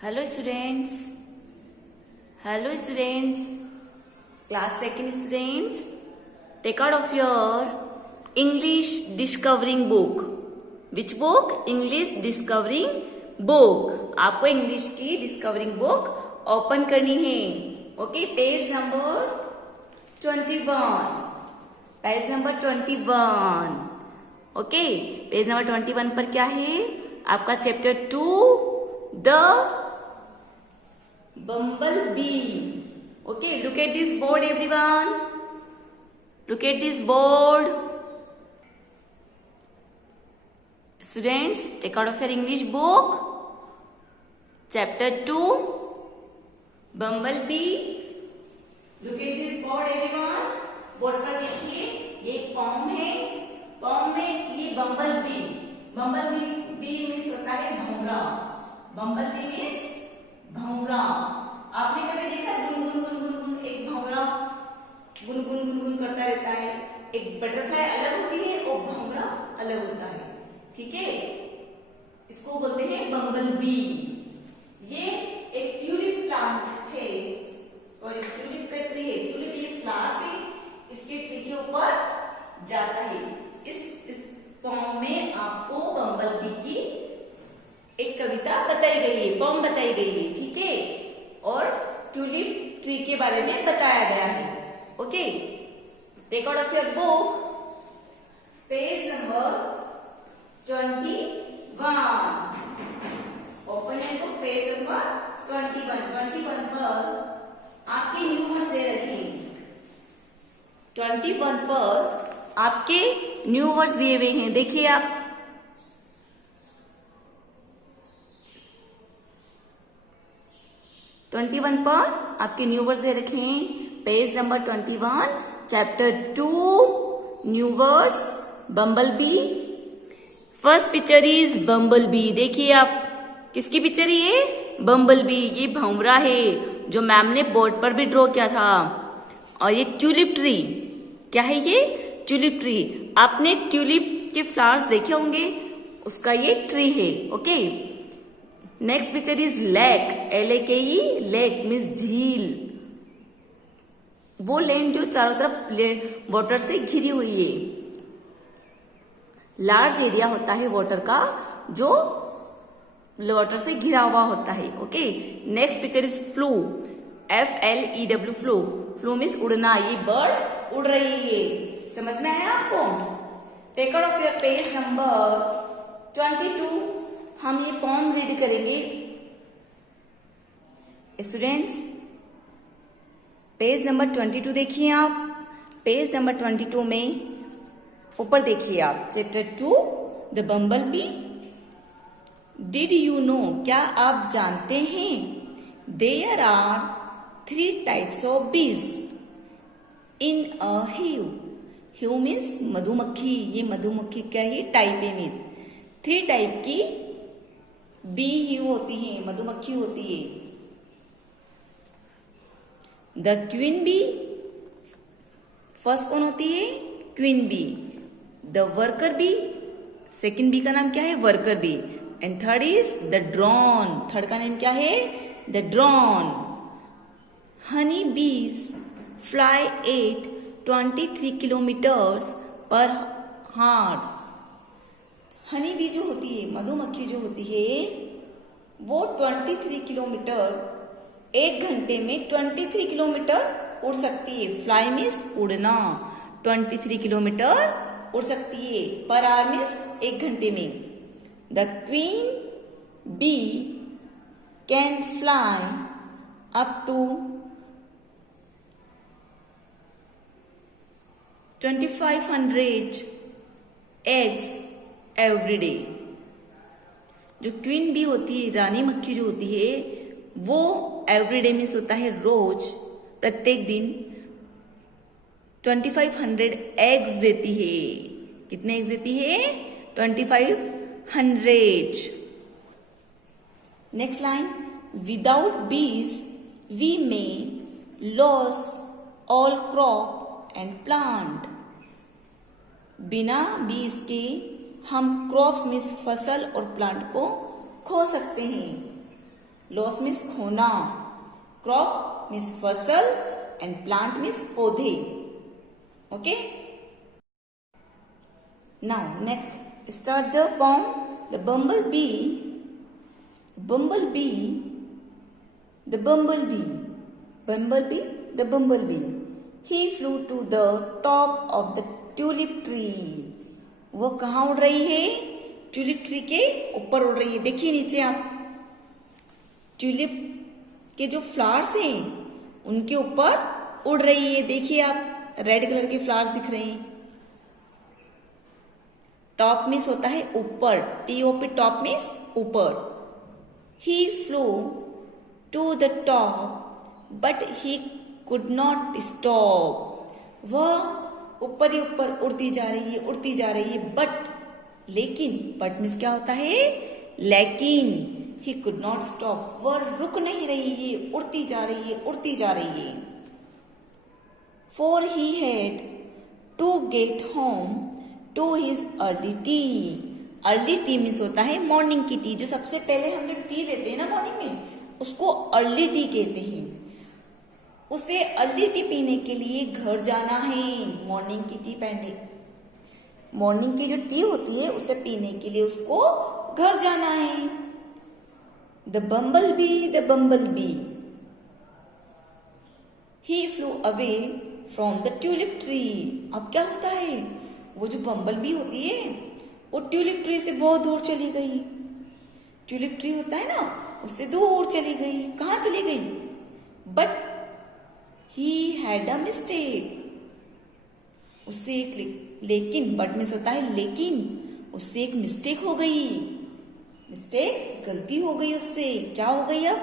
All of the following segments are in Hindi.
Hello students. Hello students. Class 2nd students. Take out of your English discovering book. Which book? English discovering book. आपको इंग्लिश की डिस्कवरिंग बुक ओपन करनी है. Okay, page number 21. Page number 21. Okay, page number 21 पर क्या है? आपका chapter 2 the bumblebee. Okay, look at this board everyone. Look at this board. Students, take out of your English book. Chapter 2 Bumblebee. Look at this board everyone. Board पर देखिए, ये एक पॉम है. पॉम में ये बम्बलबी. बम्बलबी मीन्स होता है भंवरा. बम्बलबी मीन्स भंवरा. आपने कभी देखा गुनगुन गुनगुन गुन, एक भंवरा गुनगुन गुनगुन करता रहता है. एक बटरफ्लाई अलग होती है और भंवरा अलग होता है. ठीक है, इसको बोलते हैं बम्बलबी. ये एक ट्यूलिप प्लांट है, सॉरी ट्यूलिप का ट्री है. ट्यूलिप ये फ्लावर्स है, इसके ट्री के ऊपर जाता है. इस पॉम में आपको बम्बलबी की एक कविता बताई गई है, पॉम बताई गई है. ठीक है, और ट्यूलिप ट्री के बारे में बताया गया है. Okay, take out of your book page number 21. Open है बुक पेज नंबर 21 पर आपके न्यू वर्ड्स दे रखे. 21 पर आपके न्यू वर्ड्स दिए हुए हैं. देखिए आप, ट्वेंटी वन पर आपके न्यू वर्ड्स दे रखे हैं. Page number 21 chapter 2 new words bumblebee. First picture is bumblebee. देखिए आप, किसकी पिक्चर है ये? बम्बलबी. ये भंवरा है जो मैम ने बोर्ड पर भी ड्रॉ किया था. और ये ट्यूलिप ट्री. क्या है ये? Tulip tree. आपने ट्यूलिप के फ्लावर्स देखे होंगे, उसका ये ट्री है. Okay, next picture is lake. LAKE, lake means झील. वो लैंड जो चारों तरफ वाटर से घिरी हुई है. लार्ज एरिया होता है वाटर का जो वाटर से घिरा हुआ होता है. Okay, next picture is flew. FLEW flew. Flew means उड़ना. ये बर्ड उड़ रही है. समझना है आपको? Take out of your page number 22. हम ये पॉम रीड करेंगे. स्टूडेंट्स, पेज नंबर 22 देखिए आप. पेज नंबर 22 में ऊपर देखिए आप, chapter 2 the bumblebee. Did you know, क्या आप जानते हैं? देयर आर 3 टाइप्स ऑफ बीज इन अ हिव. हिव मीन्स मधुमक्खी. ये मधुमक्खी का ही टाइप है. मीन 3 टाइप की बी हिव होती है, मधुमक्खी होती है. The queen B. फर्स्ट कौन होती है? Queen bee. The worker bee. Second bee का नाम क्या है? Worker bee. And third is the drone. Third का नाम क्या है? The drone. Honey bees fly at 23 kilometres per hours. Honey bee जो होती है, मधुमक्खी जो होती है, वो 23 किलोमीटर एक घंटे में 23 किलोमीटर उड़ सकती है. फ्लाई मीन्स उड़ना. 23 किलोमीटर उड़ सकती है. पर आवर मीन्स एक घंटे में. The queen bee can fly up to 2500 eggs every day. जो क्वीन बी होती है, रानी मक्खी जो होती है, वो एवरी डे मीन्स होता है रोज, प्रत्येक दिन 2500 एग्स देती है. कितने एग्स देती है? 2500. Next line, without bees we may lose all crop and plant. बिना बीज के हम क्रॉप्स मीन्स फसल और प्लांट को खो सकते हैं. लॉस मीन्स खोना, क्रॉप मीन्स फसल एंड प्लांट मीन्स पौधे. Okay, now next start the poem. The bumblebee, bumblebee, the bumblebee, bumblebee, the bumblebee. He flew to the top of the tulip tree. वो कहाँ उड़ रही है? ट्यूलिप ट्री के ऊपर उड़ रही है. देखिए नीचे आप, ट्यूलिप के जो फ्लावर्स हैं उनके ऊपर उड़ रही है. देखिए आप, रेड कलर के फ्लावर्स दिख रहे हैं. टॉप मीन्स होता है ऊपर, TOP, टॉप मीन्स ऊपर. He flow to the top but he could not stop. वह ऊपर ही ऊपर उड़ती जा रही है, उड़ती जा रही है, बट लेकिन, बट मीन्स क्या होता है? लेकिन. ही कुड नॉट स्टॉप, वह रुक नहीं रही है, उड़ती जा रही है, उड़ती जा रही है. For he had to get home to his early tea. Early tea means होता है मॉर्निंग की टी. जो सबसे पहले हम जो टी लेते हैं ना मॉर्निंग में, उसको अर्ली टी कहते हैं. उसे अर्ली टी पीने के लिए घर जाना है. मॉर्निंग की टी पहने, मॉर्निंग की जो टी होती है उसे पीने के लिए उसको घर जाना है. The bumble B he flu away from the tulip tree. अब क्या होता है? वो जो बम्बल बी होती है वो ट्यूलिप ट्री से बहुत दूर चली गई. ट्यूलिप ट्री होता है ना, उससे दूर चली गई. कहाँ चली गई? But he had a mistake. उससे एक लेकिन, बट में होता है लेकिन, उससे एक मिस्टेक हो गई. मिस्टेक, गलती हो गई उससे. क्या हो गई अब?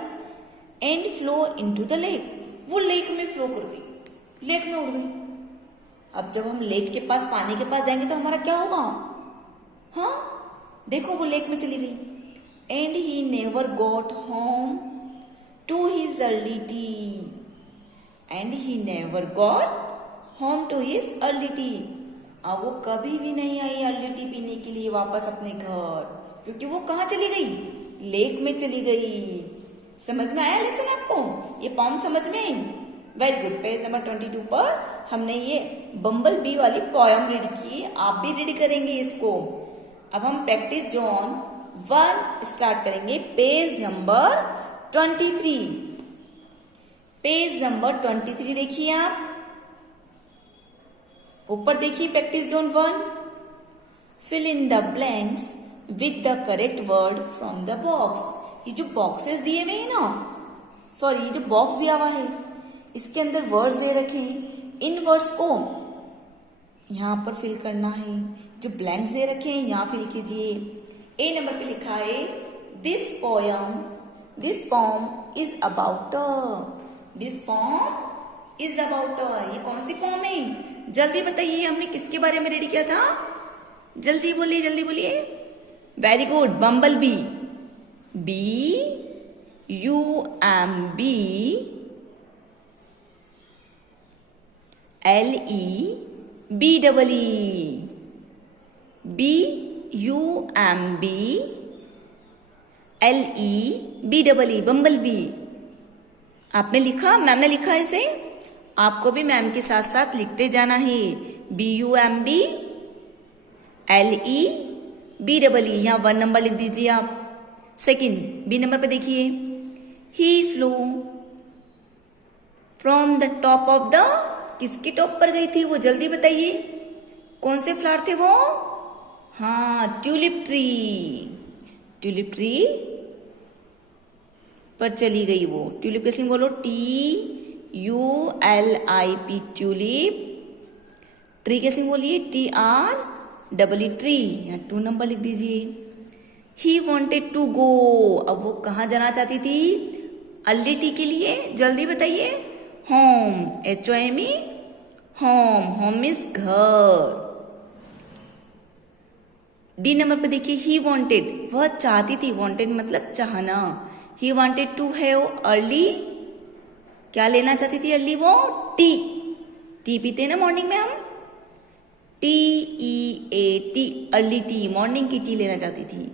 And flow into the lake. वो लेक में फ्लो कर गई, लेक में उड़ गई. अब जब हम लेक के पास, पानी के पास जाएंगे तो हमारा क्या होगा? हाँ, देखो वो लेक में चली गई. And he never got home to his early tea. And he never got home to his early tea. अब वो कभी भी नहीं आई अर्ली टी पीने के लिए वापस अपने घर, क्योंकि वो कहाँ चली गई? लेक में चली गई. समझ में आया लेसन आपको? ये पॉम समझ में? Very good. पेज नंबर 22 पर हमने ये बम्बल बी वाली पोयम रीड की. आप भी रीड करेंगे इसको. अब हम प्रैक्टिस जोन 1 स्टार्ट करेंगे. Page number 23. पेज नंबर 23 देखिए आप, ऊपर देखिए practice zone 1. Fill in the blanks with the correct word from the box. ये जो बॉक्सेस दिए हुए हैं ना, सॉरी, ये जो बॉक्स दिया हुआ है इसके अंदर वर्ड्स दे रखे हैं. इन वर्ड्स को यहां पर फिल करना है. जो ब्लैंक्स दे रखे हैं यहां फिल कीजिए. ए नंबर पे लिखा है this pome is about. This pome is about. ये कौन सी पोम है? जल्दी बताइए, हमने किसके बारे में रेडी किया था? जल्दी बोलिए, जल्दी बोलिए. Very good. बम्बल B. BUMB LEBEE. BUMB LEBEE, बम्बल बी. आपने लिखा? मैम ने लिखा इसे? आपको भी मैम के साथ साथ लिखते जाना है. BUMB LEBEE. यहाँ 1 नंबर लिख दीजिए आप. सेकंड, बी नंबर पे देखिए. He flew from the top of the. किसके टॉप पर गई थी वो? जल्दी बताइए. कौन से फ्लावर थे वो? हाँ, ट्यूलिप ट्री. ट्यूलिप ट्री पर चली गई वो. ट्यूलिप कैसे बोलो? TULIP, tulip. ट्री कैसे बोलिए? TREE, tree. यहाँ 2 नंबर लिख दीजिए. He wanted to go. अब वो कहाँ जाना चाहती थी? अर्ली टी के लिए. जल्दी बताइए. Home, HOME, home. Home is घर. डी नंबर पर देखिए. ही वॉन्टेड, वह चाहती थी. वॉन्टेड मतलब चाहना. He wanted to have early. क्या लेना चाहती थी अर्ली वो? टी. टी पीते हैं ना मॉर्निंग में हम. TEAT, अर्ली टी, मॉर्निंग की टी लेना चाहती थी.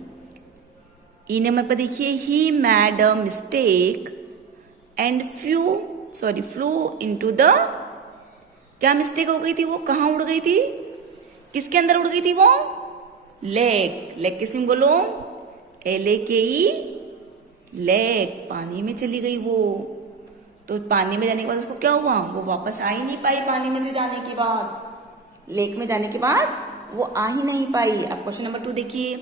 ई नंबर पर देखिए, he made a mistake and flew into the, क्या मिस्टेक हो गई थी, वो कहाँ उड़ गई थी, किसके अंदर उड़ गई थी वो, लेक। लेक किस में बोलो, LAKE, लेक, पानी में चली गई वो। तो पानी में जाने के बाद उसको क्या हुआ, वो वापस आ ही नहीं पाई पानी में से जाने के बाद, लेक में जाने के बाद वो आ ही नहीं पाई। अब क्वेश्चन नंबर 2 देखिए,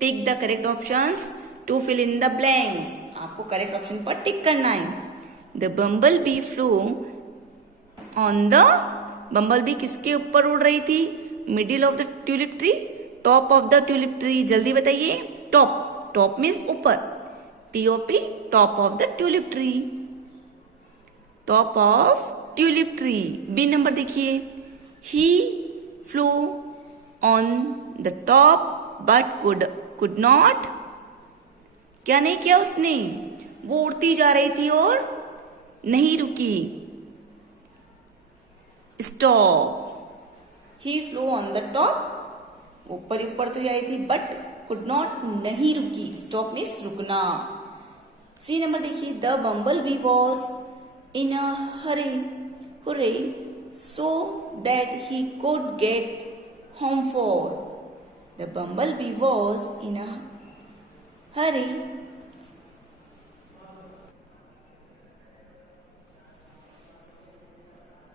tick the correct options to fill in the blanks. आपको करेक्ट ऑप्शन पर टिक करना है। The bumble bee flew on the, bumble bee किसके ऊपर उड़ रही थी, middle of the tulip tree, top of the tulip tree. जल्दी बताइए, टॉप, टॉप मीन्स ऊपर, TOP, top of the tulip tree, top of tulip tree. B number देखिए, he flew on the top but could not, क्या नहीं किया उसने, वो उड़ती जा रही थी और नहीं रुकी, stop. He flew on the top, ऊपर ऊपर तो आई थी बट कुड नॉट, नहीं रुकी, स्टॉप मीन्स रुकना। सी नंबर देखिए, the bumble bee was in a hurry so that he could get home for. The bumblebee was in a hurry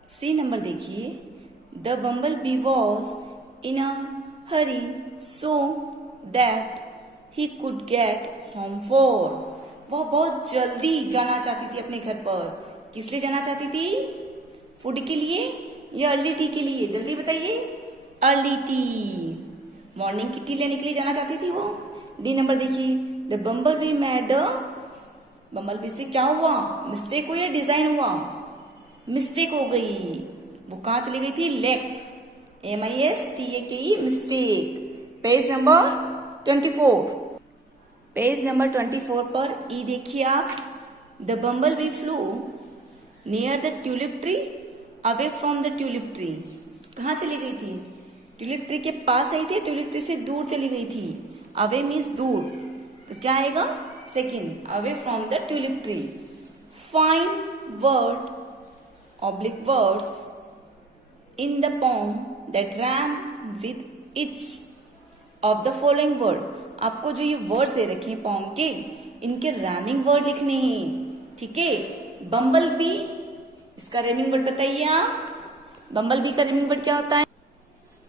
C number देखिए, the bumblebee was in a hurry so that he could get home for. वह बहुत जल्दी जाना चाहती थी अपने घर पर। किस लिए जाना चाहती थी, फूड के लिए या अर्ली टी के लिए, जल्दी बताइए, अर्ली टी, मॉर्निंग की टी लेने के लिए जाना चाहती थी वो। डी नंबर देखिए, the bumble B mad, bumble B से क्या हुआ, मिस्टेक हुई या डिजाइन हुआ, मिस्टेक हो गई, वो कहाँ चली गई थी, lake, MISTAKE, mistake. Page number 24, page number 24 पर ई देखिए आप, the bumble bee flu near the tulip tree away from the tulip tree. कहाँ चली गई थी, ट्यूलिप ट्री के पास आई थी, ट्यूलिप ट्री से दूर चली गई थी, अवे मीन्स दूर, तो क्या आएगा, second, away from the tulip tree. Find word oblique words in the pome that RAM with each of the following word. आपको जो ये वर्ड्स दे रखे हैं पोम के, इनके रैमिंग वर्ड लिखने हैं, ठीक है। बम्बल बी, इसका रेमिंग वर्ड बताइए आप, बम्बल बी का रेमिंग वर्ड क्या होता है,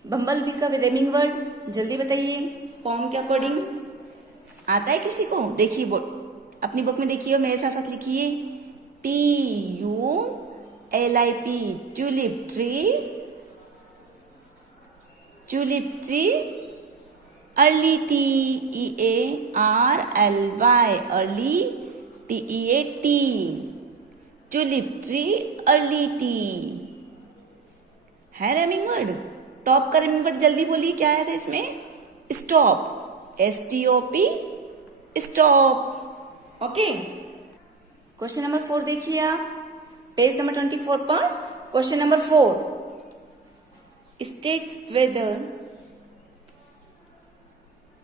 बम्बल बी का रेमिंग वर्ड जल्दी बताइए, पोम के अकॉर्डिंग आता है किसी को, देखिए बोर्ड, अपनी बुक में देखिए और मेरे साथ साथ लिखिए, TULIP, tulip tree, tulip tree, early TEARLY, early TEAT, tulip tree, early T. है रेमिंग वर्ड। टॉप का रेमिंग वर्ड जल्दी बोलिए, क्या आया था इसमें, stop, STOP, stop. Okay, question number 4 देखिए आप, पेज नंबर 24 पर question number 4, state whether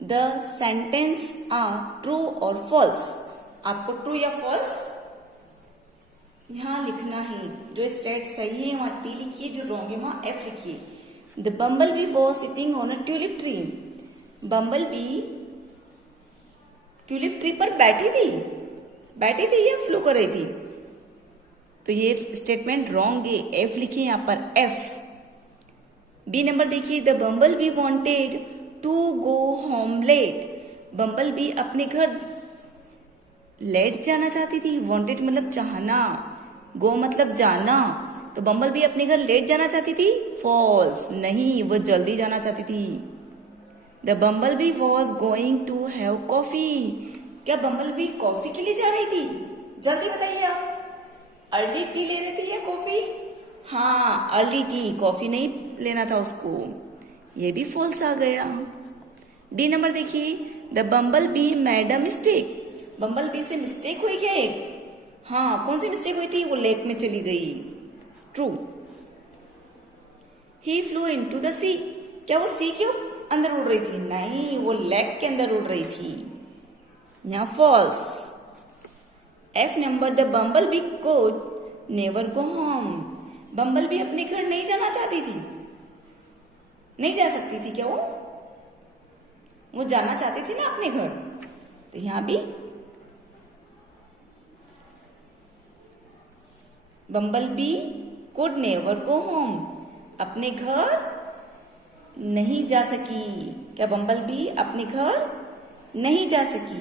the sentence are true और फॉल्स। आपको ट्रू या फॉल्स यहां लिखना है, जो स्टेट सही है वहां T लिखिए, जो रॉन्ग है वहां F लिखिए। The bumble bee was sitting on a tulip tree, bumble B tulip tree पर बैठी थी या फ्लू कर रही थी, तो ये स्टेटमेंट रॉन्ग है, F लिखिए यहां पर, F। बी नंबर देखिए, the bumble bee wanted to go home late, bumble bee अपने घर लेट जाना चाहती थी, वॉन्टेड मतलब चाहना, गो मतलब जाना, तो बम्बल बी अपने घर लेट जाना चाहती थी, फॉल्स, नहीं, वो जल्दी जाना चाहती थी। The bumble bee was going to have coffee, क्या बम्बल बी कॉफी के लिए जा रही थी, जल्दी बताइए आप, अर्ली टी ले रही थी या कॉफी, हाँ अर्ली टी, कॉफी नहीं लेना था उसको, ये भी फॉल्स आ गया। डी नंबर देखिए, the bumble be made a mistake, bumble B से मिस्टेक हुई क्या एक, हाँ कौन सी मिस्टेक हुई थी, वो लेक में चली गई, true. He flew into the sea, क्या वो सी के अंदर उड़ रही थी, नहीं वो लेक के अंदर उड़ रही थी, यहाँ false. F number, the bumble bee could never go home। Bumble bee अपने घर नहीं जाना चाहती थी, नहीं जा सकती थी क्या वो जाना चाहती थी ना अपने घर, तो यहां भी बम्बल be could never go home, अपने घर नहीं जा सकी। क्या बम्बल बी अपने घर नहीं जा सकी?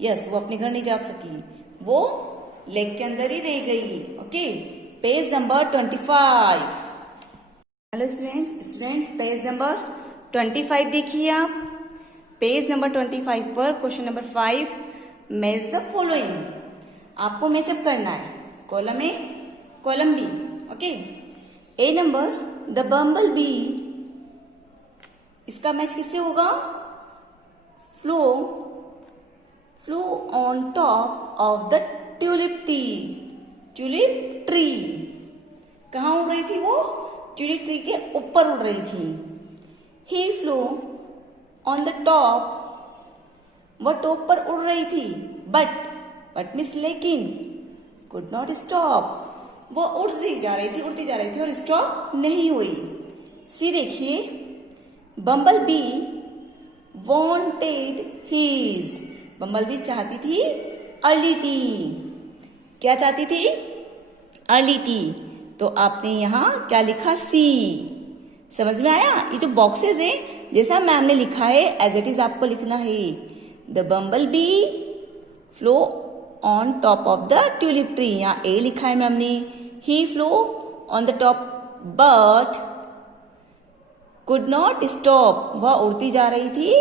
यस, वो अपने घर नहीं जा सकी, वो लेक के अंदर ही रह गई। Okay, page number 25। Hello students page number 25 देखिए आप। पेज नंबर 25 पर question number 5, match the following. आपको मैचअप करना है column A, column B. Okay, A number, the bumble bee, इसका मैच किससे होगा? Flow on top of the tulip tree. कहां उड़ रही थी वो? ट्यूलिप ट्री के ऊपर उड़ रही थी। ही फ्लो ऑन द टॉप, वो टॉप पर उड़ रही थी, बट मिस लेकिन कुड नॉट स्टॉप, वो उड़ती जा रही थी और स्टॉप नहीं हुई। सी देखिए, bumble bee wanted his, bumble bee चाहती थी अर्ली टी। क्या चाहती थी? Early tea. तो आपने यहां क्या लिखा? सी। समझ में आया? ये जो बॉक्सेस है जैसा मैम ने लिखा है एज इट इज आपको लिखना है। The bumble bee flow on top of the tulip tree, यहाँ ए लिखा है मैम ने। He flow on the top but could not stop, वह उड़ती जा रही थी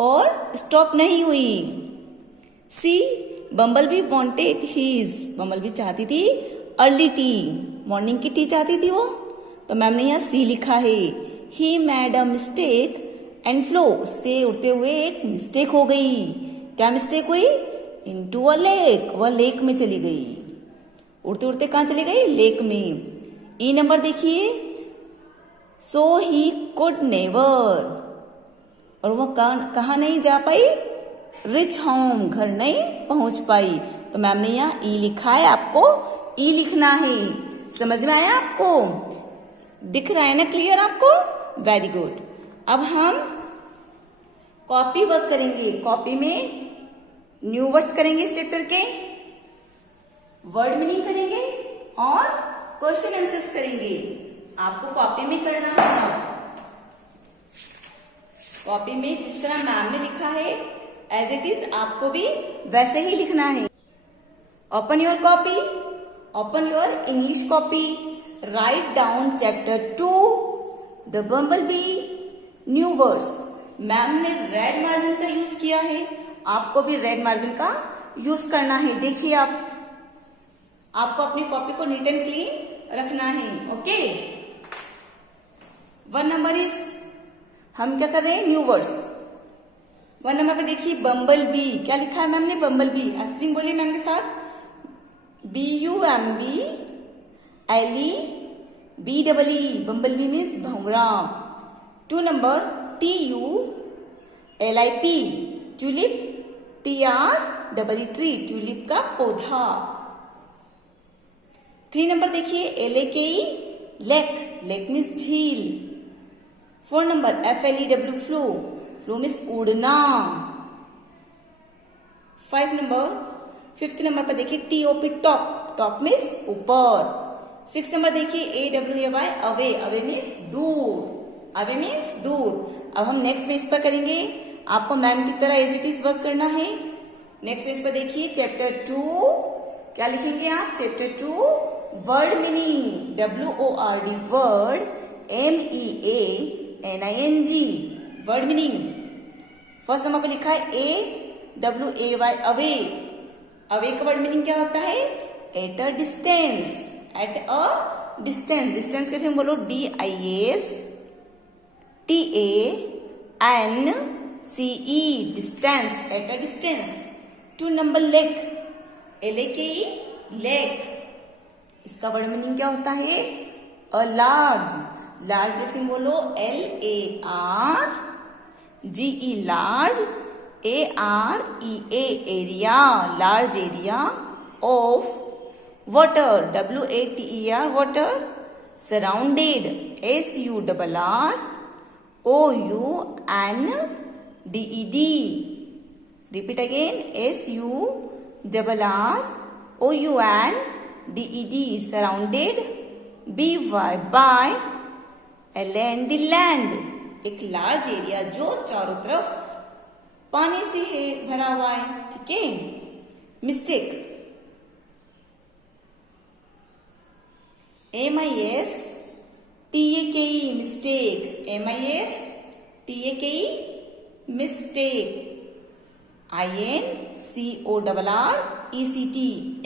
और स्टॉप नहीं हुई। C, bumble bee wanted his, bumble bee चाहती थी अर्ली टी, मॉर्निंग की टी चाहती थी वो, तो मैम ने यहाँ सी लिखा है। He made a mistake and flow, उससे उड़ते हुए एक मिस्टेक हो गई। क्या मिस्टेक हुई? इनटू अ लेक, वह लेक में चली गई। उड़ते उड़ते कहां चली गई? लेक में। ई नंबर देखिए, सो ही कुड नेवर, और वो कहा नहीं जा पाई? रिच होम, घर नहीं पहुंच पाई। तो मैम ने यहाँ ई लिखा है, आपको ई लिखना है। समझ में आया आपको? दिख रहा है ना क्लियर आपको? Very good. अब हम कॉपी वर्क करेंगे। कॉपी में न्यू वर्ड्स करेंगे इस चैप्टर के, वर्ड मीनिंग करेंगे और क्वेश्चन आंसर्स करेंगे। आपको कॉपी में करना होगा, कॉपी में जिस तरह मैम ने लिखा है एज इट इज आपको भी वैसे ही लिखना है। Open your copy, open your English copy, write down chapter 2 the bumble B new words. Ma'am ने रेड मार्जिन का यूज किया है, आपको भी रेड मार्जिन का यूज करना है। देखिए आपको अपनी कॉपी को नीट एंड क्लीन रखना है। ओके, 1 नंबर इज, हम क्या कर रहे हैं? New words. 1 नंबर पे देखिए बम्बल बी, क्या लिखा है मैम ने? बम्बल बी। स्पेलिंग बोलिए मैम के साथ, BUMBLE BEE, बम्बल बी मीन्स भंवरा। 2 number TULIP, tulip, TREE, tulip का पौधा। 3 नंबर देखिए LAKE, लेक मीन्स झील। 4 नंबर FLEW, फ्लो मीन्स उड़ना। 5 नंबर, 5th नंबर पर देखिए TOP, टॉप मीन्स ऊपर। 6 नंबर देखिए AWAY, अवे मीन्स दूर। अब हम नेक्स्ट पेज पर करेंगे, आपको मैम की तरह एज इट इज वर्क करना है। नेक्स्ट पेज पर देखिए चैप्टर 2, क्या लिखेंगे आप? Chapter 2 word meaning, WORD word, MEANING word meaning. First number पे लिखा है AWAY, अवे का वर्ड मीनिंग क्या होता है? एट अ डिस्टेंस, डिस्टेंस कैसे बोलो? DISTANCE, distance, at a distance. 2 number lake, LAKE, lake, इसका वर्ड मीनिंग क्या होता है? अ लार्ज कैसे बोलो? LARGE, large, AREA area, large area of water, WATER water, surrounded, SURROUNDED. Repeat again, SURROUNDED, surrounded, by land, land, एक लार्ज एरिया जो चारों तरफ पानी से है भरा हुआ है. ठीक है. Mistake, MISTAKE, mistake, MISTAKE, mistake, INCORRECT,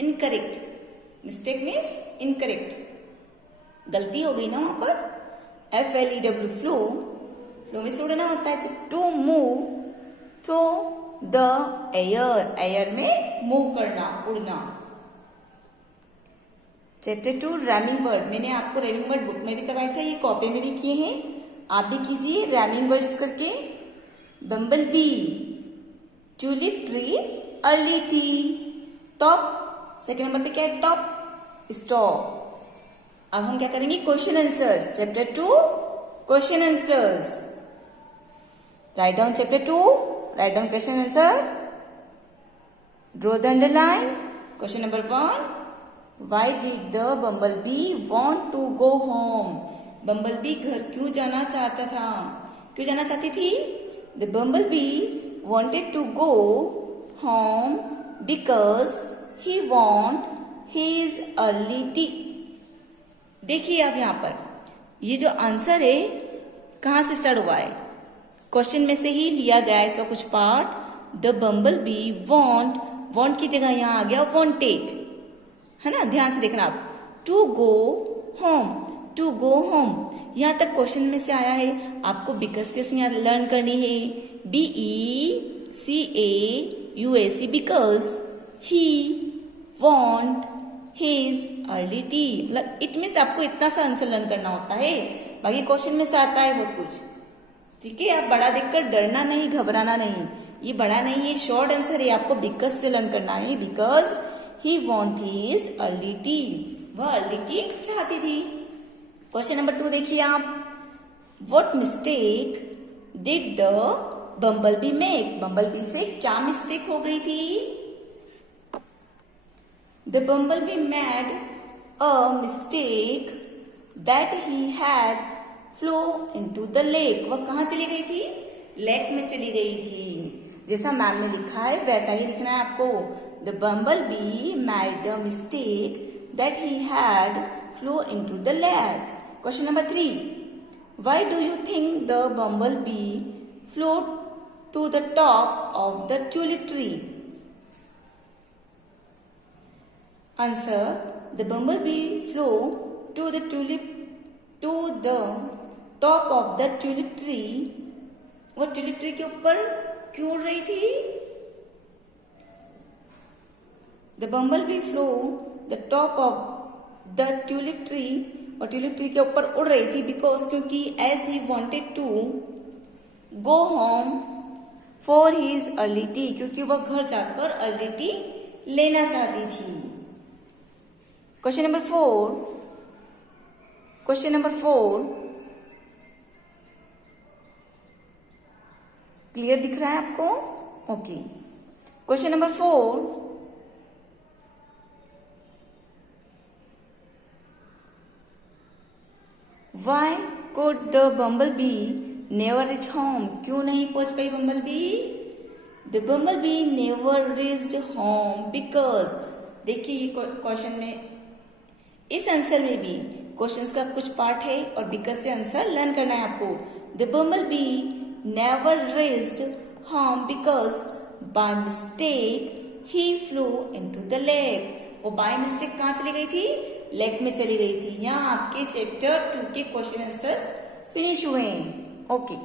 incorrect. Mistake means incorrect, गलती हो गई ना वहां पर. FLEW, फ्लो, फ्लो में से उड़ना होता है. तो to move through the air, air में मूव करना, उड़ना. चैप्टर 2 रैमिंग वर्ड, मैंने आपको रैमिंग वर्ड बुक में भी करवाया था, ये कॉपी में भी किए हैं, आप भी कीजिए रैमिंग वर्ड्स करके. बम्बल B, tulip tree, early T, top, second number पे क्या है, टॉप, स्टॉप. अब हम क्या करेंगे, question answers. Chapter 2 question answers. Write down chapter 2, write down question answer, draw the underline. Question number 1, Why did the bumblebee want to go home? Bumblebee घर क्यों जाना चाहता था, क्यों जाना चाहती थी? The bumblebee wanted to go home because he want his early tea. देखिए आप यहाँ पर ये जो आंसर है कहाँ से स्टार्ट हुआ है, क्वेश्चन में से ही लिया गया है इसका कुछ पार्ट. द बम्बलबी वांट की जगह यहाँ आ गया वांटेड, है ना. ध्यान से देखना आप. To go home, to go home, यहां तक क्वेश्चन में से आया है. आपको बिकॉज के यहाँ लर्न करनी है. BECAUSE, because he want his early T. मतलब इट मीन्स आपको इतना सा आंसर लर्न करना होता है, बाकी क्वेश्चन में से आता है बहुत कुछ. ठीक है. आप बड़ा देखकर डरना नहीं, घबराना नहीं. ये बड़ा नहीं, ये शॉर्ट आंसर है. आपको बिकॉज से लर्न करना है. Because he want his early tea, वह अर्ली टी चाहती थी. क्वेश्चन नंबर 2 देखिए आप. What mistake did the bumblebee make? Bumblebee से क्या मिस्टेक हो गई थी? The bumblebee made a mistake that he had flow into the lake. वह कहाँ चली गई थी? लेक में चली गई थी. जैसा मैम ने लिखा है वैसा ही लिखना है आपको. The bumblebee made a mistake that he had flew into the lake. Question number 3. Why do you think the bumblebee flew to the top of the tulip tree? Answer. The bumblebee flew to the top of the tulip tree. वो tulip tree के ऊपर क्यों उड़ रही थी? The bumblebee flew the top of the tulip tree, और tulip tree के ऊपर उड़ रही थी because क्योंकि as he wanted to go home for his early tea, क्योंकि वह घर जाकर early tea लेना चाहती थी. Question number 4. Question number 4 clear दिख रहा है आपको? Okay. Question number 4. Why could the bumblebee never reach home? क्यों नहीं पहुंच पाई bumblebee? The bumblebee never reached home because, देखिए ये क्वेश्चन में, इस आंसर में भी क्वेश्चंस का कुछ पार्ट है और बिकॉज से आंसर लर्न करना है आपको. The bumblebee never reached home because by mistake he flew into the lake. वो बाय मिस्टेक कहाँ चली गई थी? लेक में चली गई थी. यहाँ आपके चैप्टर 2 के क्वेश्चन आंसर फिनिश हुए हैं. ओके.